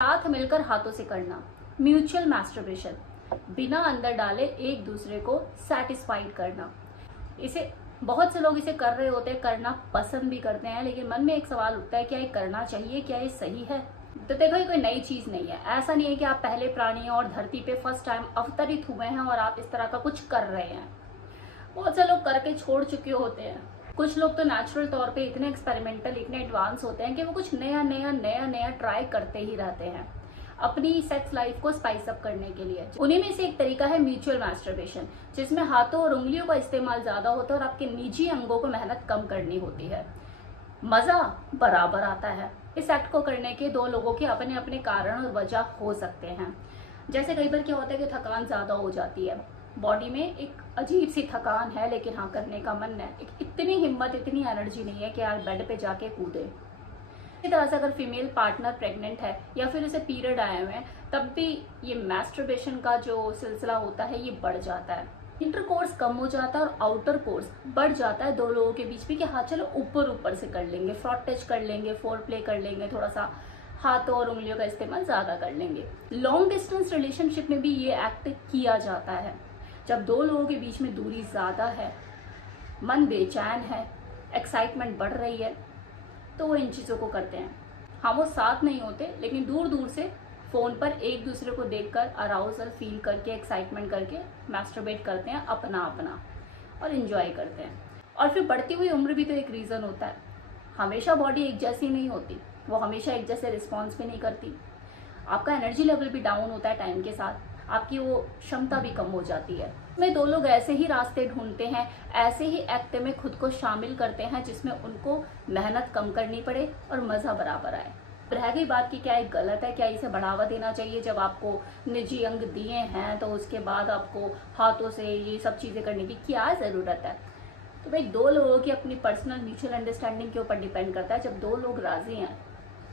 साथ मिलकर हाथों से करना, म्यूचुअल मैस्टरबेशन, बिना अंदर डाले एक दूसरे को सेटिस्फाइड करना। इसे बहुत से लोग इसे कर रहे होते हैं, करना पसंद भी करते हैं, लेकिन मन में एक सवाल उठता है, क्या ये करना चाहिए, क्या ये सही है? तो देखो, ये कोई नई चीज नहीं है। ऐसा नहीं है कि आप पहले प्राणी और धरती पे फर्स्ट टाइम अवतरित हुए हैं और आप इस तरह का कुछ कर रहे हैं। बहुत से लोग करके छोड़ चुके होते हैं। कुछ लोग तो नेचुरल तौर पे इतने एक्सपेरिमेंटल, इतने एडवांस होते हैं कि वो कुछ नया नया नया नया ट्राई करते ही रहते हैं अपनी सेक्स लाइफ को स्पाइस अप करने के लिए। उन्हीं में से एक तरीका है म्यूचुअल मैस्टरबेशन, जिसमें हाथों और उंगलियों का इस्तेमाल ज्यादा होता है और आपके निजी अंगों को मेहनत कम करनी होती है। मजा बराबर आता है। इस एक्ट को करने के दो लोगों के अपने अपने कारण और वजह हो सकते हैं। जैसे कई बार क्या होता है कि थकान ज्यादा हो जाती है, बॉडी में एक अजीब सी थकान है, लेकिन हाँ करने का मन है, इतनी हिम्मत, इतनी एनर्जी नहीं है कि यार बेड पे जाके कूदे। इसी तरह से अगर फीमेल पार्टनर प्रेग्नेंट है या फिर उसे पीरियड आए हुए हैं, तब भी ये मैस्टरबेशन का जो सिलसिला होता है ये बढ़ जाता है। इंटरकोर्स कम हो जाता है और आउटर कोर्स बढ़ जाता है दो लोगों के बीच में कि हाँ चलो ऊपर ऊपर से कर लेंगे, फ्रॉड टच कर लेंगे, फोर प्ले कर लेंगे, थोड़ा सा हाथों और उंगलियों का इस्तेमाल ज्यादा कर लेंगे। लॉन्ग डिस्टेंस रिलेशनशिप में भी ये एक्ट किया जाता है। जब दो लोगों के बीच में दूरी ज्यादा है, मन बेचैन है, एक्साइटमेंट बढ़ रही है, तो वो इन चीजों को करते हैं। हाँ, वो साथ नहीं होते, लेकिन दूर दूर से फोन पर एक दूसरे को देखकर अराउजल फील करके, एक्साइटमेंट करके मैस्टरबेट करते हैं अपना अपना और एंजॉय करते हैं। और फिर बढ़ती हुई उम्र भी तो एक रीजन होता है। हमेशा बॉडी एक जैसी नहीं होती, वो हमेशा एक जैसे रिस्पॉन्स भी नहीं करती। आपका एनर्जी लेवल भी डाउन होता है टाइम के साथ, आपकी वो क्षमता भी कम हो जाती है। में दो लोग ऐसे ही रास्ते ढूंढते हैं, ऐसे ही एक्ट में खुद को शामिल करते हैं जिसमें उनको मेहनत कम करनी पड़े और मजा बराबर आए। रह गई बात कि क्या ये गलत है, क्या इसे बढ़ावा देना चाहिए? जब आपको निजी अंग दिए हैं तो उसके बाद आपको हाथों से ये सब चीजें करने की क्या जरूरत है? तो भाई, दो लोगों की अपनी पर्सनल म्यूचुअल अंडरस्टैंडिंग के ऊपर डिपेंड करता है। जब दो लोग राजी हैं,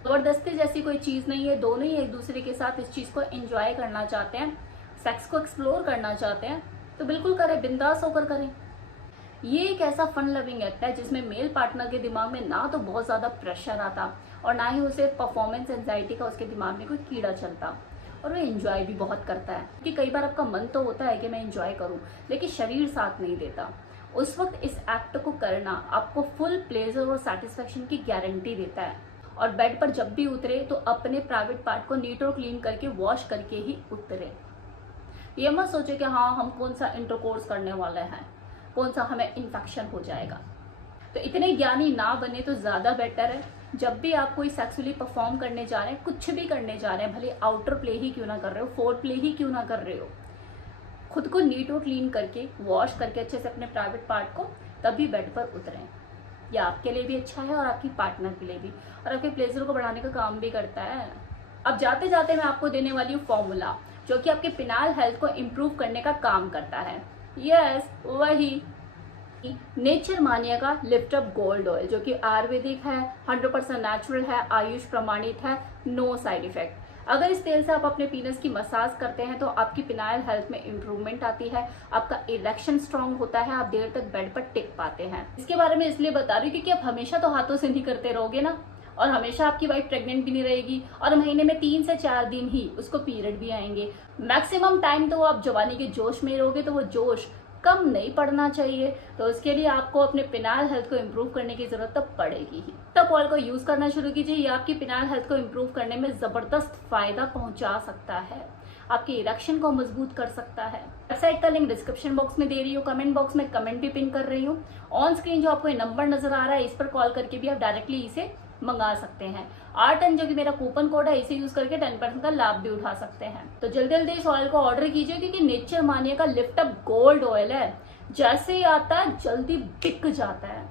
जबरदस्ती जैसी कोई चीज नहीं है, दोनों ही एक दूसरे के साथ इस चीज को एंजॉय करना चाहते हैं, सेक्स को एक्सप्लोर करना चाहते हैं, तो बिल्कुल करें, बिंदास होकर करें। ये एक ऐसा फन लविंग एक्ट है जिसमें मेल पार्टनर के दिमाग में ना तो बहुत ज्यादा प्रेशर आता और ना ही उसे परफॉर्मेंस एंजाइटी का उसके दिमाग में कोई कीड़ा चलता, और वो एंजॉय भी बहुत करता है। क्योंकि कई बार आपका मन तो होता है कि मैं एंजॉय करूं, लेकिन शरीर साथ नहीं देता। उस वक्त इस एक्ट को करना आपको फुल प्लेजर और सेटिस्फेक्शन की गारंटी देता है। और बेड पर जब भी उतरे तो अपने प्राइवेट पार्ट को नीट और क्लीन करके वॉश करके ही उतरे। ये मत सोचे कि हाँ हम कौन सा इंटरकोर्स करने वाले हैं, कौन सा हमें इन्फेक्शन हो जाएगा। तो इतने ज्ञानी ना बने तो ज्यादा बेटर है। जब भी आप कोई सेक्सुअली परफॉर्म करने जा रहे हैं, कुछ भी करने जा रहे हैं, भले आउटर प्ले ही क्यों ना कर रहे हो, फोर प्ले ही क्यों ना कर रहे हो, खुद को नीट और क्लीन करके वॉश करके अच्छे से अपने प्राइवेट पार्ट को तभी बेड पर उतरें। यह आपके लिए भी अच्छा है और आपकी पार्टनर के लिए भी, और आपके प्लेजर को बढ़ाने का काम भी करता है। अब जाते जाते मैं आपको देने वाली हूँ फॉर्मूला जो कि आपके पिनाइल हेल्थ को इम्प्रूव करने का काम करता है। यस, वही नेचर मानिया का लिफ्ट अप गोल्ड ऑयल, जो कि आयुर्वेदिक है, 100% नेचुरल है, आयुष प्रमाणित है, नो साइड इफेक्ट। अगर इस तेल से आप अपने पीनस की मसाज करते हैं तो आपकी पिनाइल हेल्थ में इंप्रूवमेंट आती है, आपका इरेक्शन स्ट्रांग होता है, आप देर तक बेड पर टिक पाते हैं। इसके बारे में इसलिए बता रही हूँ क्योंकि आप हमेशा तो हाथों से नहीं करते रहोगे ना, और हमेशा आपकी वाइफ प्रेग्नेंट भी नहीं रहेगी, और महीने में 3 से 4 दिन ही उसको पीरियड भी आएंगे। मैक्सिमम टाइम तो आप जवानी के जोश में रहोगे, तो वो जोश कम नहीं पड़ना चाहिए। तो उसके लिए आपको अपने पिनाइल हेल्थ को इम्प्रूव करने की जरूरत तो पड़ेगी ही। तब ऑयल को यूज करना शुरू कीजिए। ये आपकी पिनाइल हेल्थ को इम्प्रूव करने में जबरदस्त फायदा पहुंचा सकता है, आपके इरेक्शन को मजबूत कर सकता है। वेबसाइट का लिंक डिस्क्रिप्शन बॉक्स में दे रही हूँ, कमेंट बॉक्स में कमेंट भी पिन कर रही हूँ। ऑन स्क्रीन जो आपको ये नंबर नजर आ रहा है, इस पर कॉल करके भी आप डायरेक्टली इसे मंगा सकते हैं। R10 जो कि मेरा कूपन कोड है, इसे यूज करके 10% का लाभ भी उठा सकते हैं। तो जल्दी जल्दी इस ऑयल को ऑर्डर कीजिए, क्योंकि नेचर मानिया का लिफ्ट अप गोल्ड ऑयल है, जैसे ही आता है जल्दी बिक जाता है।